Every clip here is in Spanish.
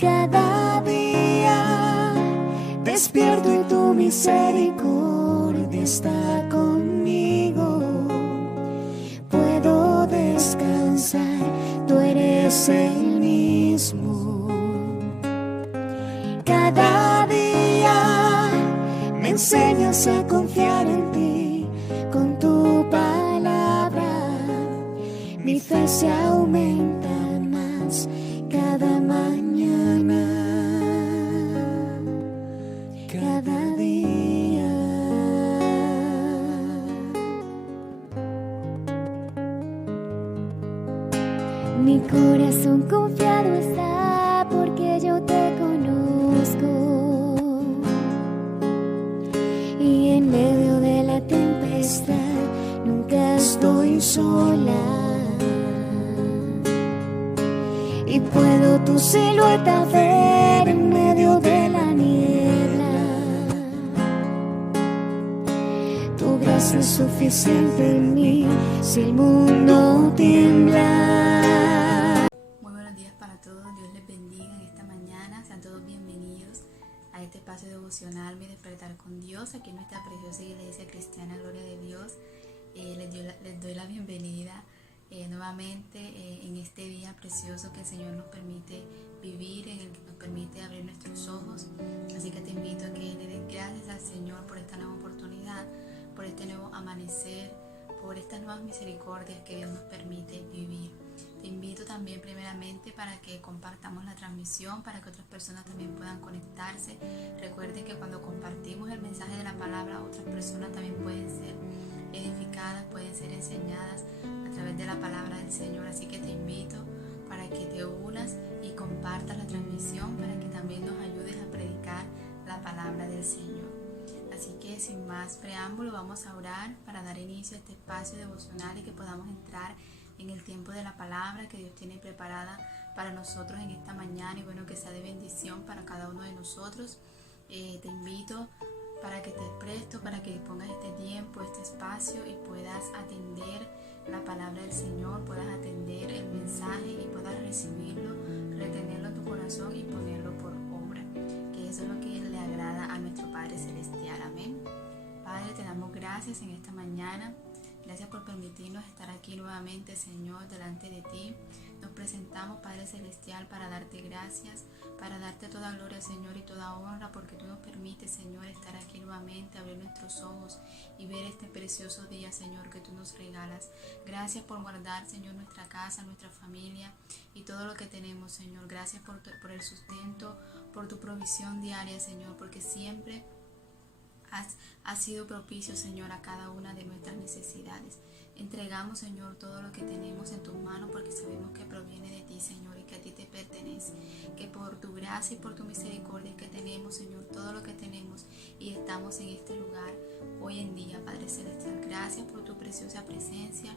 Cada día despierto y tu misericordia está conmigo. Puedo descansar, tú eres el mismo. Cada día me enseñas a confiar en ti. Con tu palabra mi fe se aumenta más cada mañana, cada día. Mi corazón confiado está porque yo te conozco, y en medio de la tempestad nunca estoy sola. Y puedo tu silueta ver en medio de la niebla. Tu gracia es suficiente en mí si el mundo tiembla. Muy buenos días para todos, Dios les bendiga en esta mañana. Sean todos bienvenidos a este espacio devocional, Mi Despertar con Dios, aquí en nuestra preciosa iglesia cristiana, Gloria de Dios. Les doy la bienvenida nuevamente en este día precioso que el Señor nos permite vivir, en el que nos permite abrir nuestros ojos. Así que te invito a que le des gracias al Señor por esta nueva oportunidad, por este nuevo amanecer, por estas nuevas misericordias que Dios nos permite vivir. Te invito también primeramente para que compartamos la transmisión, para que otras personas también puedan conectarse. Recuerden que cuando compartimos el mensaje de la palabra, otras personas también pueden ser edificadas, pueden ser enseñadas a través de la palabra del Señor. Así que te invito para que te unas y compartas la transmisión, para que también nos ayudes a predicar la palabra del Señor. Así que sin más preámbulo, vamos a orar para dar inicio a este espacio devocional y que podamos entrar en el tiempo de la palabra que Dios tiene preparada para nosotros en esta mañana, y bueno, que sea de bendición para cada uno de nosotros. Te invito para que estés presto, para que dispongas este tiempo, este espacio, y puedas atender la palabra del Señor, puedas atender el mensaje y puedas recibirlo, retenerlo en tu corazón y ponerlo por obra, que eso es lo que le agrada a nuestro Padre Celestial. Amén. Padre, te damos gracias en esta mañana. Gracias por permitirnos estar aquí nuevamente, Señor, delante de ti. Nos presentamos, Padre Celestial, para darte gracias, para darte toda gloria, Señor, y toda honra, porque tú nos permites, Señor, estar aquí nuevamente, abrir nuestros ojos y ver este precioso día, Señor, que tú nos regalas. Gracias por guardar, Señor, nuestra casa, nuestra familia y todo lo que tenemos, Señor. Gracias por el sustento, por tu provisión diaria, Señor, porque siempre has sido propicio, Señor, a cada una de nuestras necesidades. Entregamos, Señor, todo lo que tenemos en tus manos, porque sabemos que proviene de ti, Señor, y que a ti te pertenece. Que por tu gracia y por tu misericordia que tenemos, Señor, todo lo que tenemos y estamos en este lugar hoy en día, Padre Celestial. Gracias por tu preciosa presencia.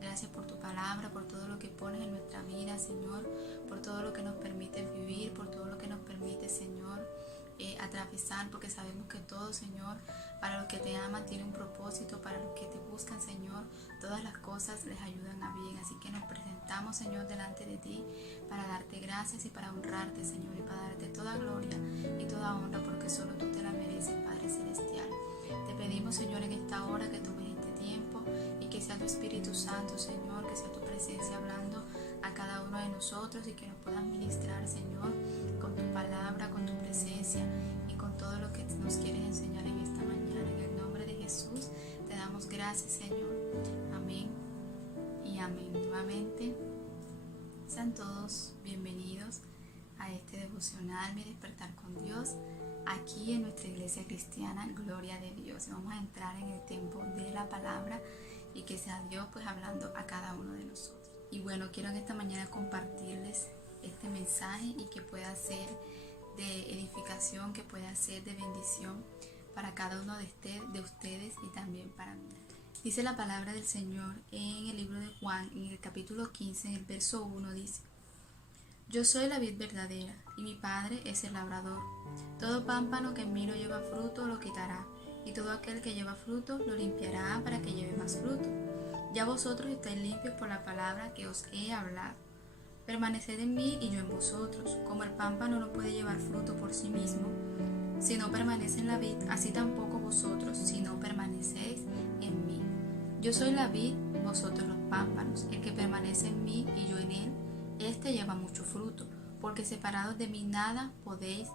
Gracias por tu palabra, por todo lo que pones en nuestra vida, Señor, por todo lo que nos permite vivir, por todo lo que nos permite, Señor, atravesar, porque sabemos que todo, Señor, para los que te aman tiene un propósito, para los que te buscan, Señor, todas las cosas les ayudan a bien. Así que nos presentamos, Señor, delante de ti para darte gracias y para honrarte, Señor, y para darte toda gloria y toda honra, porque solo tú te la mereces, Padre Celestial. Te pedimos, Señor, en esta hora que tomes este tiempo y que sea tu Espíritu Santo, Señor, que sea tu presencia hablando a cada uno de nosotros, y que nos puedas ministrar, Señor, con tu palabra, con tu presencia y con todo lo que nos quieres enseñar en esta mañana. En el nombre de Jesús te damos gracias, Señor. Amén y amén. Nuevamente, sean todos bienvenidos a este devocional, Mi Despertar con Dios, aquí en nuestra iglesia cristiana, Gloria de Dios. Vamos a entrar en el tiempo de la palabra y que sea Dios pues hablando a cada uno de nosotros. Y bueno, quiero en esta mañana compartirles este mensaje y que pueda ser de edificación, que pueda ser de bendición para cada uno de ustedes y también para mí. Dice la palabra del Señor en el libro de Juan, en el capítulo 15, en el verso 1, dice: Yo soy la vid verdadera, y mi Padre es el labrador. Todo pámpano que en mí no lleva fruto lo quitará, y todo aquel que lleva fruto lo limpiará para que lleve más fruto. Ya vosotros estáis limpios por la palabra que os he hablado. Permaneced en mí y yo en vosotros. Como el pámpano no puede llevar fruto por sí mismo, si no permanece en la vid, así tampoco vosotros, si no permanecéis en mí. Yo soy la vid, vosotros los pámpanos. El que permanece en mí y yo en él, éste lleva mucho fruto, porque separados de mí nada podéis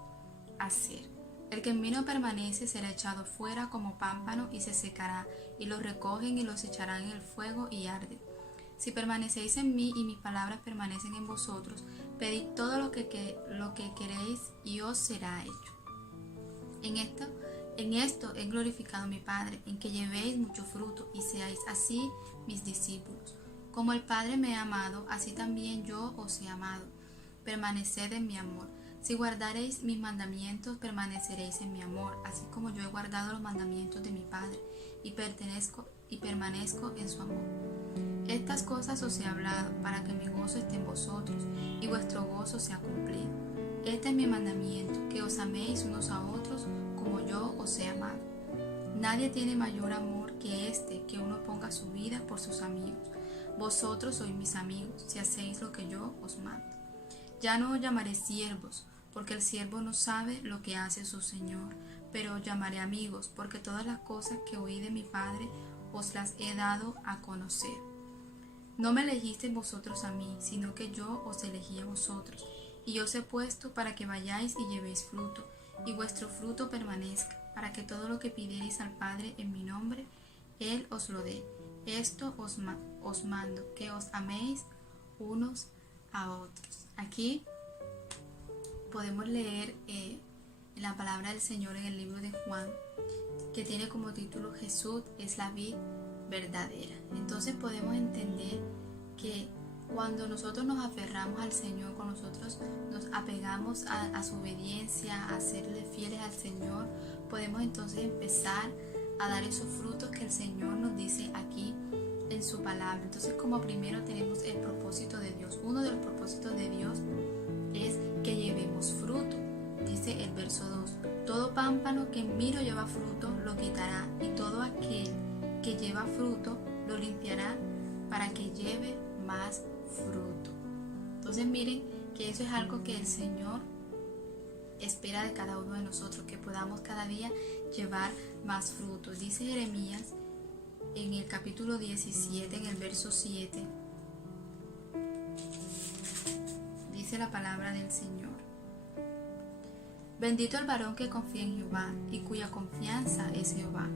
hacer. El que en mí no permanece será echado fuera como pámpano y se secará, y los recogen y los echarán en el fuego y arden. Si permanecéis en mí y mis palabras permanecen en vosotros, pedid todo lo que queréis y os será hecho. En esto he glorificado a mi Padre, en que llevéis mucho fruto y seáis así mis discípulos. Como el Padre me ha amado, así también yo os he amado. Permaneced en mi amor. Si guardaréis mis mandamientos, permaneceréis en mi amor, así como yo he guardado los mandamientos de mi Padre y permanezco en su amor. Estas cosas os he hablado para que mi gozo esté en vosotros y vuestro gozo sea cumplido. Este es mi mandamiento, que os améis unos a otros como yo os he amado. Nadie tiene mayor amor que este, que uno ponga su vida por sus amigos. Vosotros sois mis amigos, si hacéis lo que yo os mando. Ya no os llamaré siervos, porque el siervo no sabe lo que hace su Señor, pero os llamaré amigos, porque todas las cosas que oí de mi Padre os las he dado a conocer. No me elegisteis vosotros a mí, sino que yo os elegí a vosotros, y os he puesto para que vayáis y llevéis fruto, y vuestro fruto permanezca, para que todo lo que pidierais al Padre en mi nombre, Él os lo dé. Esto os mando, que os améis unos a otros. Aquí podemos leer la palabra del Señor en el libro de Juan, que tiene como título Jesús es la vid verdadera. Entonces podemos entender que cuando nosotros nos aferramos al Señor, cuando nosotros nos apegamos a su obediencia, a serle fieles al Señor, podemos entonces empezar a dar esos frutos que el Señor nos dice aquí en su palabra. Entonces, como primero tenemos el propósito de Dios. Uno de los propósitos de Dios es que llevemos fruto. Dice el verso 2: todo pámpano que en mí no lleva fruto lo quitará, y todo aquel que lleva fruto lo limpiará para que lleve más fruto. Entonces miren que eso es algo que el Señor espera de cada uno de nosotros, que podamos cada día llevar más frutos. Dice Jeremías en el capítulo 17, en el verso 7, dice la palabra del Señor: bendito el varón que confía en Jehová y cuya confianza es Jehová,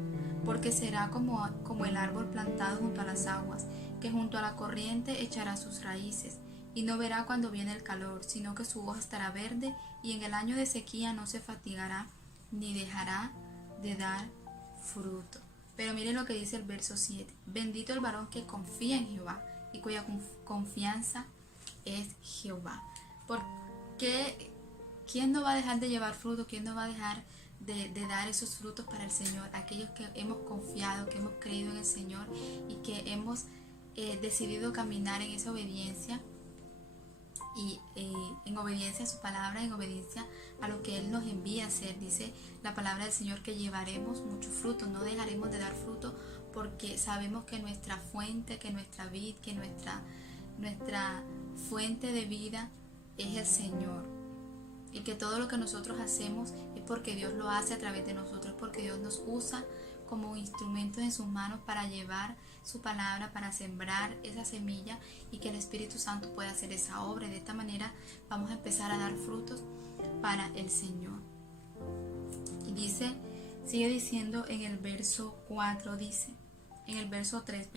porque será como el árbol plantado junto a las aguas, que junto a la corriente echará sus raíces, y no verá cuando viene el calor, sino que su hoja estará verde, y en el año de sequía no se fatigará, ni dejará de dar fruto. Pero miren lo que dice el verso 7: bendito el varón que confía en Jehová y cuya confianza es Jehová. Porque ¿quién no va a dejar de llevar fruto? ¿Quién no va a dejar de dar esos frutos para el Señor? Aquellos que hemos confiado, que hemos creído en el Señor y que hemos decidido caminar en esa obediencia, y en obediencia a su palabra, en obediencia a lo que Él nos envía a hacer. Dice la palabra del Señor que llevaremos mucho fruto, no dejaremos de dar fruto, porque sabemos que nuestra fuente, que nuestra vid, que nuestra fuente de vida es el Señor, y que todo lo que nosotros hacemos es porque Dios lo hace a través de nosotros, porque Dios nos usa como instrumentos en sus manos para llevar su palabra, para sembrar esa semilla, y que el Espíritu Santo pueda hacer esa obra. De esta manera vamos a empezar a dar frutos para el Señor. Y sigue diciendo en el verso 4, en el verso 3,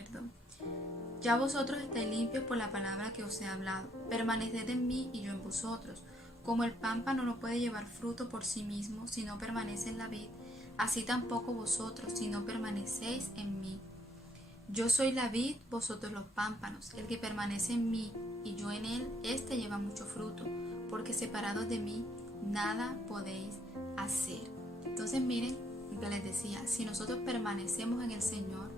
ya vosotros estáis limpios por la palabra que os he hablado. Permaneced en mí y yo en vosotros. Como el pámpano no puede llevar fruto por sí mismo si no permanece en la vid, así tampoco vosotros si no permanecéis en mí. Yo soy la vid, vosotros los pámpanos. El que permanece en mí y yo en él, éste lleva mucho fruto, porque separados de mí nada podéis hacer. Entonces miren lo que les decía: si nosotros permanecemos en el Señor,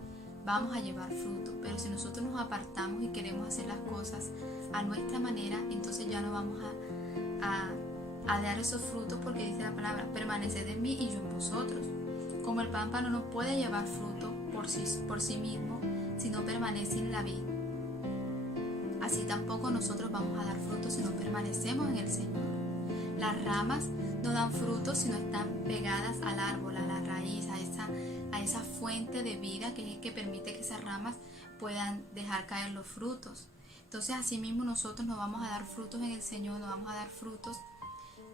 vamos a llevar fruto. Pero si nosotros nos apartamos y queremos hacer las cosas a nuestra manera, entonces ya no vamos a dar esos frutos, porque dice la palabra: permaneced en mí y yo en vosotros. Como el pámpano no puede llevar fruto por sí mismo si no permanece en la vid, así tampoco nosotros vamos a dar frutos si no permanecemos en el Señor. Las ramas no dan frutos si no están pegadas al árbol, a la raíz, a esa fuente de vida que es el que permite que esas ramas puedan dejar caer los frutos. Entonces así mismo nosotros no vamos a dar frutos en el Señor, no vamos a dar frutos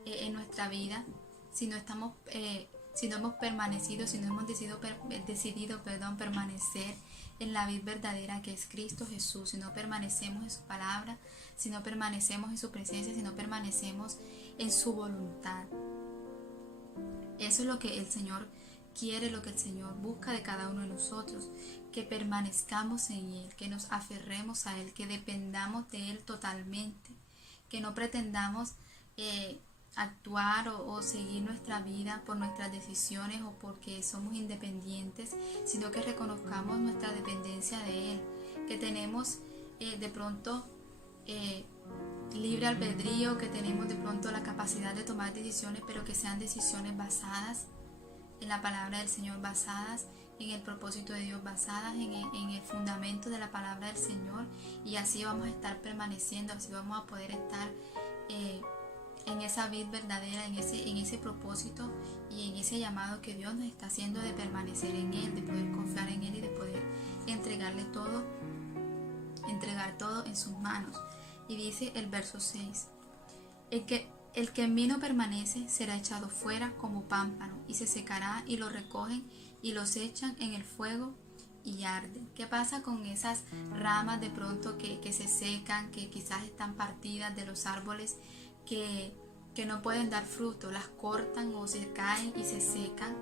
en nuestra vida si no estamos, si no hemos permanecido, si no hemos decidido permanecer en la vid verdadera que es Cristo Jesús, si no permanecemos en su palabra, si no permanecemos en su presencia, si no permanecemos en su voluntad. Eso es lo que el Señor quiere, lo que el Señor busca de cada uno de nosotros, que permanezcamos en Él, que nos aferremos a Él, que dependamos de Él totalmente, que no pretendamos actuar o seguir nuestra vida por nuestras decisiones o porque somos independientes, sino que reconozcamos nuestra dependencia de Él, que tenemos de pronto libre albedrío, que tenemos de pronto la capacidad de tomar decisiones, pero que sean decisiones basadas en la palabra del Señor, basadas en el propósito de Dios, basadas en el fundamento de la palabra del Señor, y así vamos a estar permaneciendo, así vamos a poder estar en esa vid verdadera, en ese propósito y en ese llamado que Dios nos está haciendo de permanecer en Él, de poder confiar en Él y de poder entregar todo en sus manos. Y dice el verso 6, el que en mí no permanece será echado fuera como pámpano y se secará, y lo recogen y los echan en el fuego y arden. ¿Qué pasa con esas ramas de pronto que se secan, que quizás están partidas de los árboles, que no pueden dar fruto? Las cortan o se caen y se secan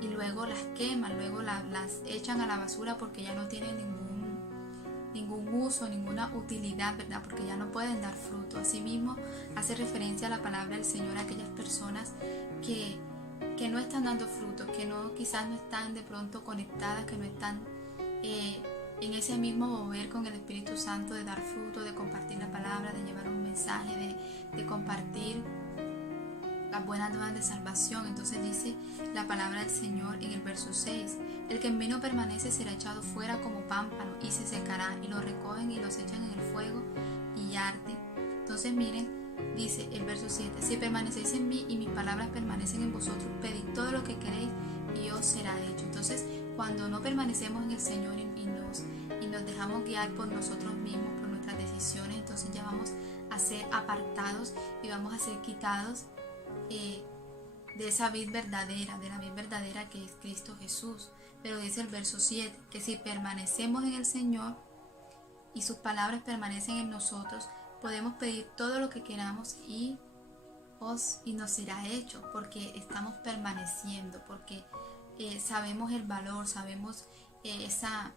y luego las queman, luego las echan a la basura porque ya no tienen ningún uso, ninguna utilidad, ¿verdad? Porque ya no pueden dar fruto. Asimismo, hace referencia a la palabra del Señor a aquellas personas que no están dando frutos, que quizás no están de pronto conectadas, que no están en ese mismo mover con el Espíritu Santo de dar fruto, de compartir la palabra, de llevar un mensaje, de compartir las buenas nuevas de salvación. Entonces dice la palabra del Señor en el verso 6, el que en mí no permanece será echado fuera como pámpano y se secará, y lo recogen y los echan en el fuego y arde. Entonces miren, dice el verso 7, si permanecéis en mí y mis palabras permanecen en vosotros, pedid todo lo que queréis y os será hecho. Entonces cuando no permanecemos en el Señor y nos dejamos guiar por nosotros mismos, por nuestras decisiones, entonces ya vamos a ser apartados y vamos a ser quitados de esa vid verdadera, de la vid verdadera que es Cristo Jesús. Pero dice el verso 7, que si permanecemos en el Señor y sus palabras permanecen en nosotros, podemos pedir todo lo que queramos y nos será hecho, porque estamos permaneciendo, porque sabemos el valor, sabemos esa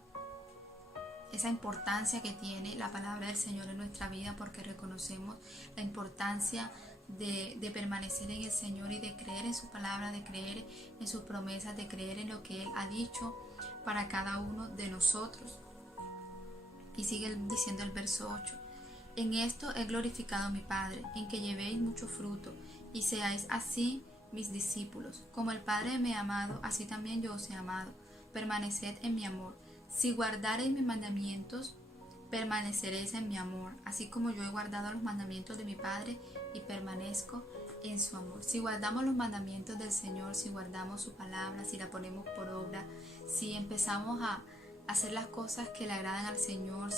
importancia que tiene la palabra del Señor en nuestra vida, porque reconocemos la importancia de permanecer en el Señor y de creer en su palabra, de creer en sus promesas, de creer en lo que Él ha dicho para cada uno de nosotros. Y sigue diciendo el verso 8, en esto he glorificado a mi Padre, en que llevéis mucho fruto y seáis así mis discípulos. Como el Padre me ha amado, así también yo os he amado. Permaneced en mi amor. Si guardareis mis mandamientos, permaneceréis en mi amor, así como yo he guardado los mandamientos de mi Padre y permanezco en su amor. Si guardamos los mandamientos del Señor, si guardamos su palabra, si la ponemos por obra, si empezamos a hacer las cosas que le agradan al Señor,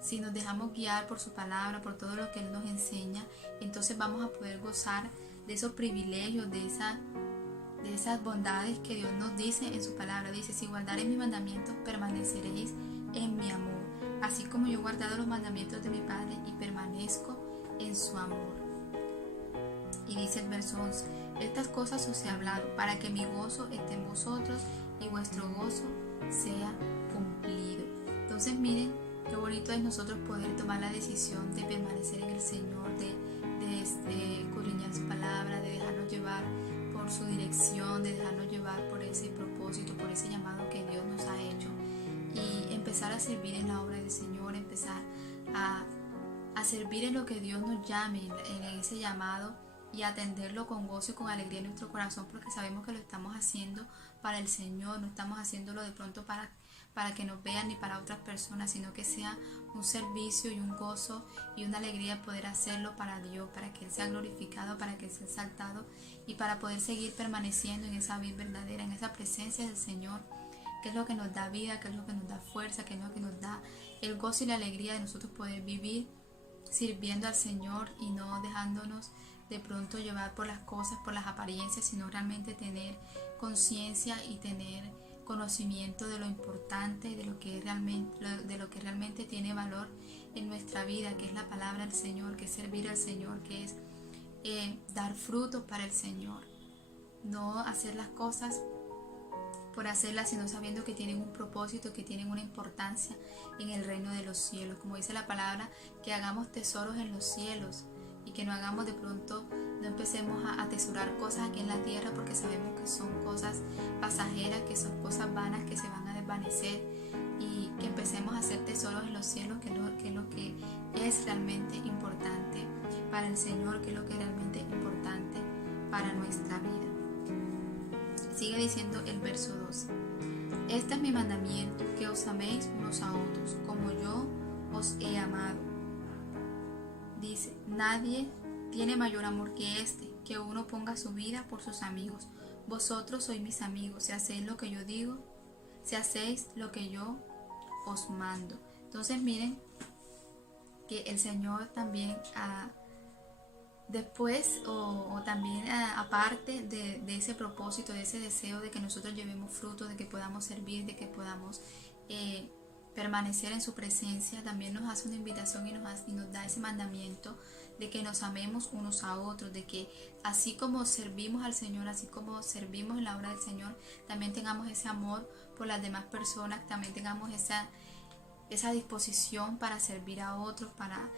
si nos dejamos guiar por su palabra, por todo lo que Él nos enseña, entonces vamos a poder gozar de esos privilegios, de esas bondades que Dios nos dice en su palabra. Dice, si guardaréis mis mandamientos, permaneceréis en mi amor, así como yo he guardado los mandamientos de mi Padre y permanezco en su amor. Y dice el verso 11, estas cosas os he hablado, para que mi gozo esté en vosotros y vuestro gozo sea cumplido. Entonces miren qué bonito es nosotros poder tomar la decisión de permanecer en el Señor, de escudriñar su palabra, de dejarnos llevar por su dirección, de dejarnos llevar por ese propósito, por ese llamado que Dios nos ha hecho, y empezar a servir en la obra del Señor, empezar a servir en lo que Dios nos llame, en ese llamado, y atenderlo con gozo y con alegría en nuestro corazón, porque sabemos que lo estamos haciendo para el Señor, no estamos haciéndolo de pronto para para que nos vean ni para otras personas, sino que sea un servicio y un gozo y una alegría poder hacerlo para Dios, para que Él sea glorificado, para que Él sea exaltado y para poder seguir permaneciendo en esa vida verdadera, en esa presencia del Señor, que es lo que nos da vida, que es lo que nos da fuerza, que es lo que nos da el gozo y la alegría de nosotros poder vivir sirviendo al Señor y no dejándonos de pronto llevar por las cosas, por las apariencias, sino realmente tener conciencia y tener conocimiento de lo importante, de lo que realmente tiene valor en nuestra vida, que es la palabra del Señor, que es servir al Señor, que es dar frutos para el Señor. No hacer las cosas por hacerlas, sino sabiendo que tienen un propósito, que tienen una importancia en el reino de los cielos. Como dice la palabra, que hagamos tesoros en los cielos y que no hagamos de pronto, no empecemos a atesorar cosas aquí en la tierra porque sabemos que son cosas pasajeras, que son cosas vanas que se van a desvanecer, y que empecemos a hacer tesoros en los cielos, que es lo que es realmente importante para el Señor, que es lo que es realmente importante para nuestra vida. Sigue diciendo el verso 12. Este es mi mandamiento, que os améis unos a otros, como yo os he amado. Dice, nadie tiene mayor amor que este, que uno ponga su vida por sus amigos. Vosotros sois mis amigos, si hacéis lo que yo digo, si hacéis lo que yo os mando. Entonces miren que el Señor también después o también aparte de ese propósito, de ese deseo de que nosotros llevemos fruto, de que podamos servir, de que podamos permanecer en su presencia, también nos hace una invitación y nos da ese mandamiento de que nos amemos unos a otros, de que así como servimos al Señor, así como servimos en la obra del Señor, también tengamos ese amor por las demás personas, también tengamos esa disposición para servir a otros, para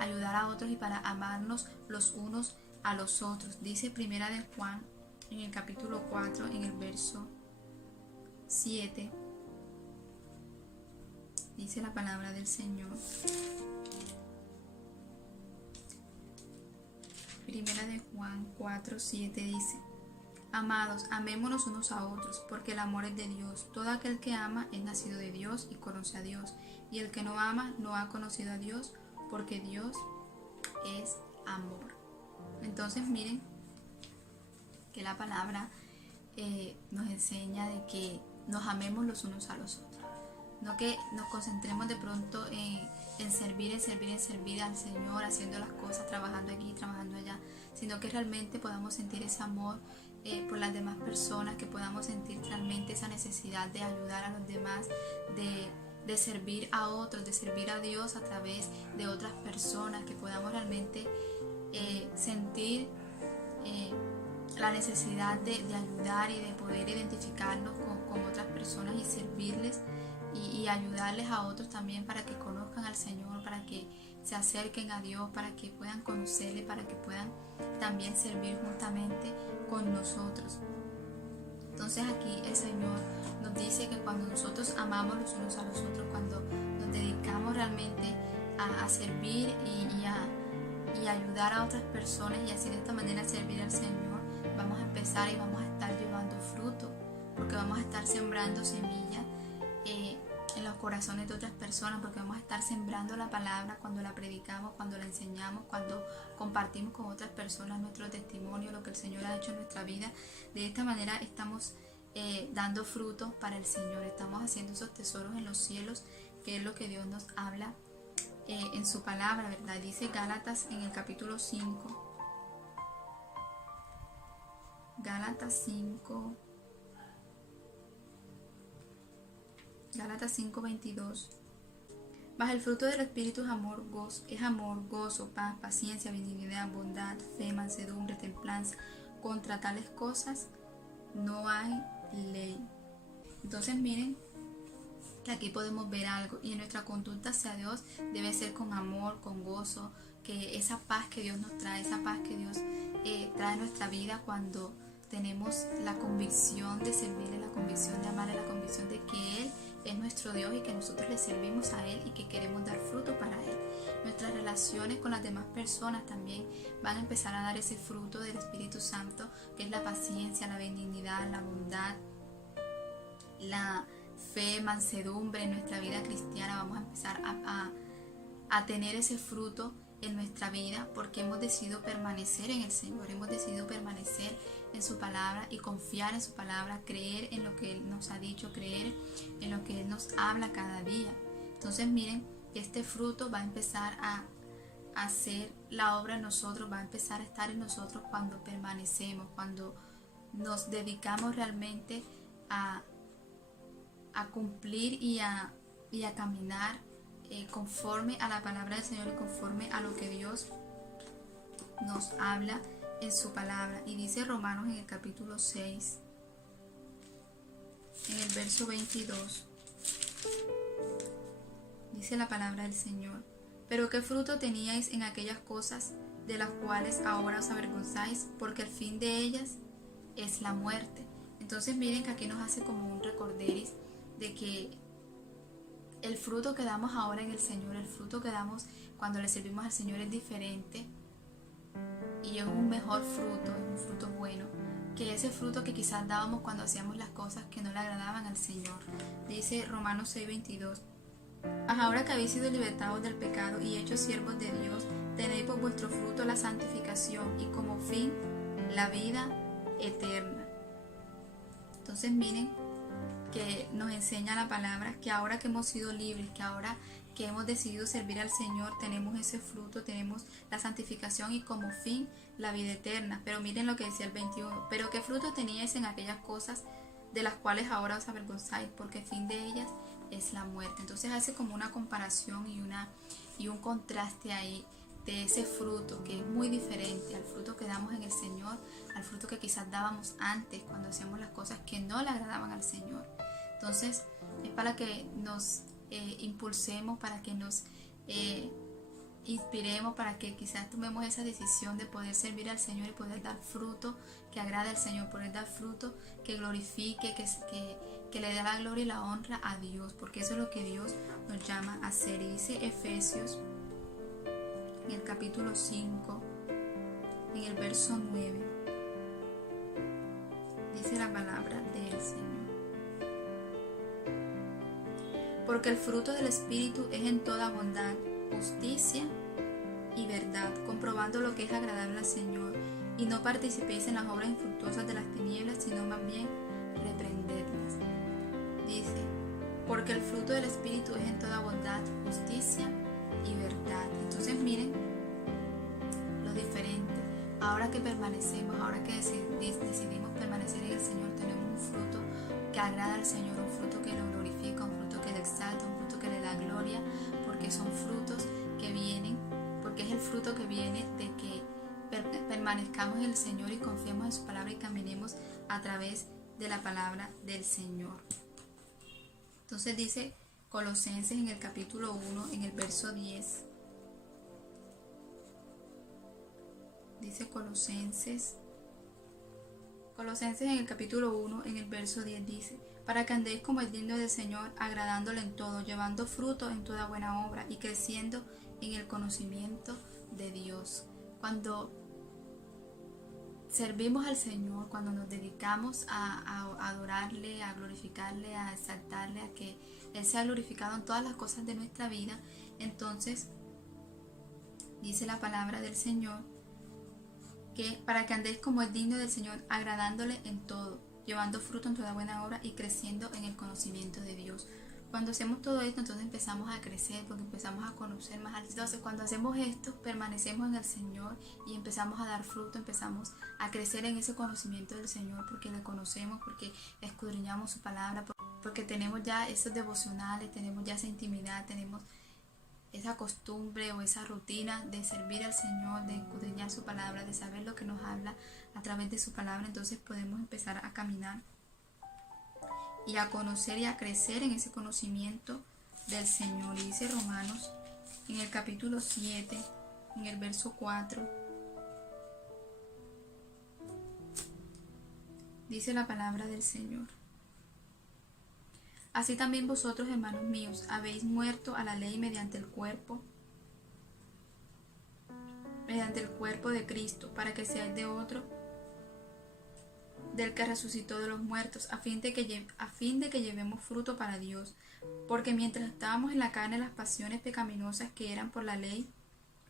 ayudar a otros y para amarnos los unos a los otros. Dice Primera de Juan en el capítulo 4, en el verso 7, dice la palabra del Señor. Primera de Juan 4, 7 dice: Amados, amémonos unos a otros, porque el amor es de Dios. Todo aquel que ama es nacido de Dios y conoce a Dios. Y el que no ama no ha conocido a Dios, porque Dios es amor. Entonces miren que la palabra nos enseña de que nos amemos los unos a los otros. No que nos concentremos de pronto en servir al Señor, haciendo las cosas, trabajando aquí, trabajando allá, sino que realmente podamos sentir ese amor por las demás personas, que podamos sentir realmente esa necesidad de ayudar a los demás, de servir a otros, de servir a Dios a través de otras personas, que podamos realmente sentir la necesidad de ayudar y de poder identificarnos con otras personas y servirles y ayudarles a otros también para que conozcan al Señor, para que se acerquen a Dios, para que puedan conocerle, para que puedan también servir juntamente con nosotros. Entonces aquí el Señor nos dice que cuando nosotros amamos los unos a los otros, cuando nos dedicamos realmente a servir y ayudar a otras personas y así de esta manera servir al Señor, vamos a empezar y vamos a estar llevando fruto, porque vamos a estar sembrando semillas en los corazones de otras personas, porque vamos a estar sembrando la palabra cuando la predicamos, cuando la enseñamos, cuando compartimos con otras personas nuestro testimonio, lo que el Señor ha hecho en nuestra vida. De esta manera estamos dando fruto para el Señor, estamos haciendo esos tesoros en los cielos, que es lo que Dios nos habla en su palabra, ¿verdad? Dice Gálatas en el capítulo 5, Gálatas 5:22. Mas el fruto del Espíritu es amor, gozo, paz, paciencia, benignidad, bondad, fe, mansedumbre, templanza. Contra tales cosas no hay ley. Entonces miren que aquí podemos ver algo, y en nuestra conducta hacia Dios debe ser con amor, con gozo, que esa paz que Dios nos trae, esa paz que Dios trae a nuestra vida cuando tenemos la convicción de servirle, la convicción de amarle, la convicción de que Él es nuestro Dios y que nosotros le servimos a Él y que queremos dar fruto para Él. Nuestras relaciones con las demás personas también van a empezar a dar ese fruto del Espíritu Santo, que es la paciencia, la benignidad, la bondad, la fe, mansedumbre en nuestra vida cristiana. Vamos a empezar a tener ese fruto en nuestra vida porque hemos decidido permanecer en el Señor, hemos decidido permanecer en su palabra y confiar en su palabra, creer en lo que Él nos ha dicho, creer en lo que Él nos habla cada día. Entonces miren, este fruto va a empezar a hacer la obra en nosotros, va a empezar a estar en nosotros cuando permanecemos, cuando nos dedicamos realmente a cumplir y a caminar conforme a la palabra del Señor y conforme a lo que Dios nos habla en su palabra. Y dice Romanos en el capítulo 6, en el verso 22, dice la palabra del Señor: pero qué fruto teníais en aquellas cosas de las cuales ahora os avergonzáis, porque el fin de ellas es la muerte. Entonces miren que aquí nos hace como un recorderis de que el fruto que damos ahora en el Señor, el fruto que damos cuando le servimos al Señor es diferente y es un mejor fruto, es un fruto bueno que ese fruto que quizás dábamos cuando hacíamos las cosas que no le agradaban al Señor. Dice Romanos 6:22: ahora que habéis sido libertados del pecado y hechos siervos de Dios, tenéis por vuestro fruto la santificación y como fin la vida eterna. Entonces miren que nos enseña la palabra que ahora que hemos sido libres, que ahora que hemos decidido servir al Señor, tenemos ese fruto, tenemos la santificación y como fin la vida eterna. Pero miren lo que decía el 21: pero qué fruto teníais en aquellas cosas de las cuales ahora os avergonzáis, porque el fin de ellas es la muerte. Entonces hace como una comparación y un contraste ahí de ese fruto que es muy diferente al fruto que damos en el Señor, al fruto que quizás dábamos antes cuando hacíamos las cosas que no le agradaban al Señor. Entonces es para que nos impulsemos, para que nos inspiremos, para que quizás tomemos esa decisión de poder servir al Señor y poder dar fruto que agrade al Señor, poder dar fruto que glorifique, que le dé la gloria y la honra a Dios, porque eso es lo que Dios nos llama a hacer. Y dice Efesios en el capítulo 5, en el verso 9, dice la palabra del Señor: porque el fruto del Espíritu es en toda bondad, justicia y verdad, comprobando lo que es agradable al Señor, y no participéis en las obras infructuosas de las tinieblas, sino más bien reprendedlas. Dice: porque el fruto del Espíritu es en toda bondad, justicia y verdad. Entonces miren lo diferente. Ahora que permanecemos, ahora que decidimos permanecer en el Señor, tenemos un fruto que agrada al Señor, un fruto que lo glorifica, un fruto que le exalta, un fruto que le da gloria, porque son frutos que vienen, porque es el fruto que viene de que permanezcamos en el Señor y confiemos en su palabra y caminemos a través de la palabra del Señor. Entonces dice Colosenses en el capítulo 1, en el verso 10. Dice Colosenses en el capítulo 1, en el verso 10 dice: para que andéis como es digno del Señor, agradándole en todo, llevando fruto en toda buena obra y creciendo en el conocimiento de Dios. Cuando servimos al Señor, cuando nos dedicamos a adorarle, a glorificarle, a exaltarle, a que Él sea glorificado en todas las cosas de nuestra vida, entonces dice la palabra del Señor que para que andéis como es digno del Señor, agradándole en todo, llevando fruto en toda buena obra y creciendo en el conocimiento de Dios. Cuando hacemos todo esto, entonces empezamos a crecer, porque empezamos a conocer más al Señor. Entonces, cuando hacemos esto, permanecemos en el Señor y empezamos a dar fruto, empezamos a crecer en ese conocimiento del Señor, porque le conocemos, porque escudriñamos su palabra, porque tenemos ya esos devocionales, tenemos ya esa intimidad, tenemos esa costumbre o esa rutina de servir al Señor, de escudriñar su palabra, de saber lo que nos habla a través de su palabra. Entonces podemos empezar a caminar y a conocer y a crecer en ese conocimiento del Señor. Y dice Romanos en el capítulo 7, en el verso 4, dice la palabra del Señor: así también vosotros, hermanos míos, habéis muerto a la ley mediante el cuerpo de Cristo, para que seáis de otro del que resucitó de los muertos, a fin de que llevemos fruto para Dios. Porque mientras estábamos en la carne, las pasiones pecaminosas que eran por la ley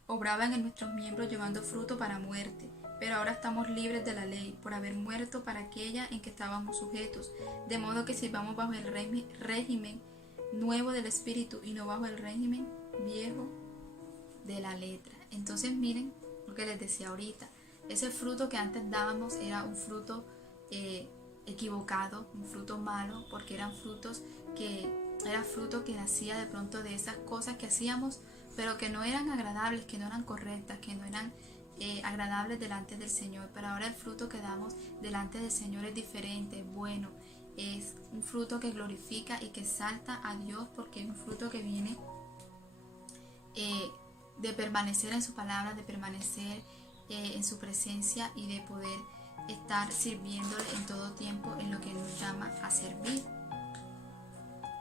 obraban en nuestros miembros llevando fruto para muerte. Pero ahora estamos libres de la ley, por haber muerto para aquella en que estábamos sujetos, de modo que sirvamos bajo el régimen nuevo del Espíritu y no bajo el régimen viejo de la letra. Entonces miren lo que les decía ahorita, ese fruto que antes dábamos era un fruto equivocado, un fruto malo, porque era fruto que nacía de pronto de esas cosas que hacíamos, pero que no eran agradables, que no eran correctas, que no eran agradables delante del Señor. Pero ahora el fruto que damos delante del Señor es diferente, es bueno, es un fruto que glorifica y que exalta a Dios, porque es un fruto que viene de permanecer en su palabra, de permanecer en su presencia y de poder estar sirviéndole en todo tiempo en lo que nos llama a servir.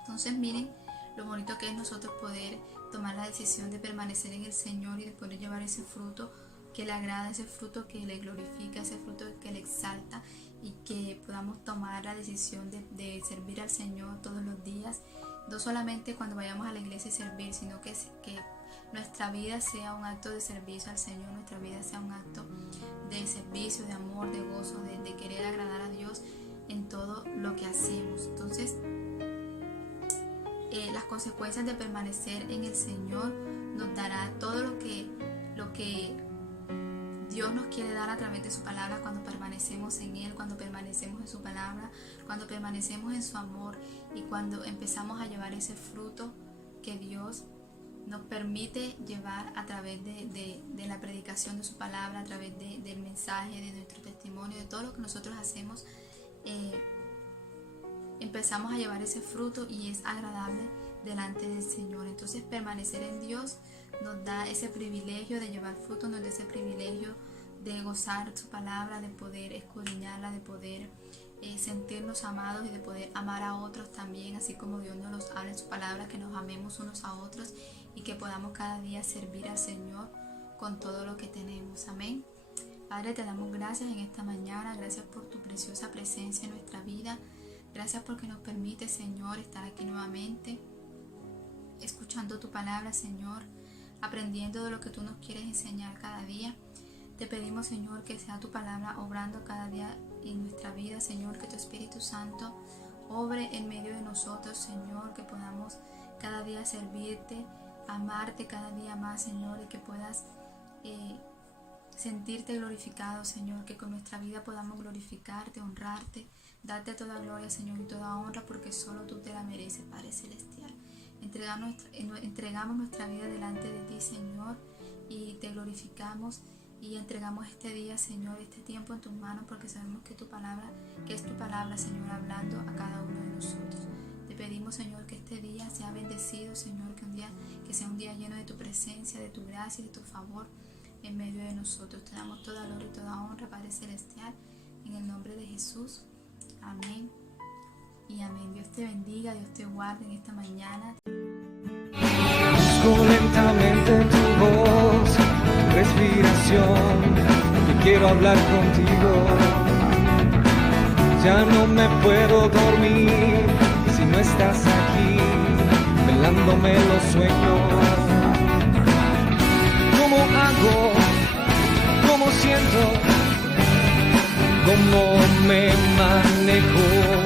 Entonces miren lo bonito que es nosotros poder tomar la decisión de permanecer en el Señor y de poder llevar ese fruto que le agrada, ese fruto que le glorifica, ese fruto que le exalta, y que podamos tomar la decisión de servir al Señor todos los días, no solamente cuando vayamos a la iglesia y servir, sino que nuestra vida sea un acto de servicio al Señor, nuestra vida sea un acto de servicio, de amor, de gozo, de querer agradar a Dios en todo lo que hacemos. Entonces, las consecuencias de permanecer en el Señor nos dará todo lo que Dios nos quiere dar a través de su palabra cuando permanecemos en Él, cuando permanecemos en su palabra, cuando permanecemos en su amor y cuando empezamos a llevar ese fruto que Dios nos permite llevar a través de la predicación de su palabra, a través del mensaje, de nuestro testimonio, de todo lo que nosotros hacemos. Empezamos a llevar ese fruto y es agradable delante del Señor. Entonces permanecer en Dios nos da ese privilegio de llevar fruto, nos da ese privilegio de gozar su palabra, de poder escudriñarla, de poder sentirnos amados y de poder amar a otros también, así como Dios nos los habla en su palabra, que nos amemos unos a otros y que podamos cada día servir al Señor con todo lo que tenemos. Amén. Padre, te damos gracias en esta mañana, gracias por tu preciosa presencia en nuestra vida, gracias porque nos permite, Señor, estar aquí nuevamente, escuchando tu palabra, Señor, aprendiendo de lo que tú nos quieres enseñar cada día. Te pedimos, Señor, que sea tu palabra obrando cada día en nuestra vida, Señor, que tu Espíritu Santo obre en medio de nosotros, Señor, que podamos cada día servirte, amarte cada día más, Señor, y que puedas sentirte glorificado, Señor, que con nuestra vida podamos glorificarte, honrarte, darte toda gloria, Señor, y toda honra, porque solo tú te la mereces, Padre Celestial. Entregamos nuestra vida delante de ti, Señor, y te glorificamos y entregamos este día, Señor, este tiempo en tus manos, porque sabemos que es tu palabra, Señor, hablando a cada uno de nosotros. Te pedimos, Señor, que este día sea bendecido, Señor, que sea un día lleno de tu presencia, de tu gracia y de tu favor en medio de nosotros. Te damos toda gloria y toda honra, Padre Celestial, en el nombre de Jesús. Amén y amén. Dios te bendiga, Dios te guarde en esta mañana. Busco lentamente tu voz, tu respiración, que quiero hablar contigo. Ya no me puedo dormir si no estás aquí, velándome los sueños. ¿Cómo hago? ¿Cómo siento? ¿Cómo me manejo?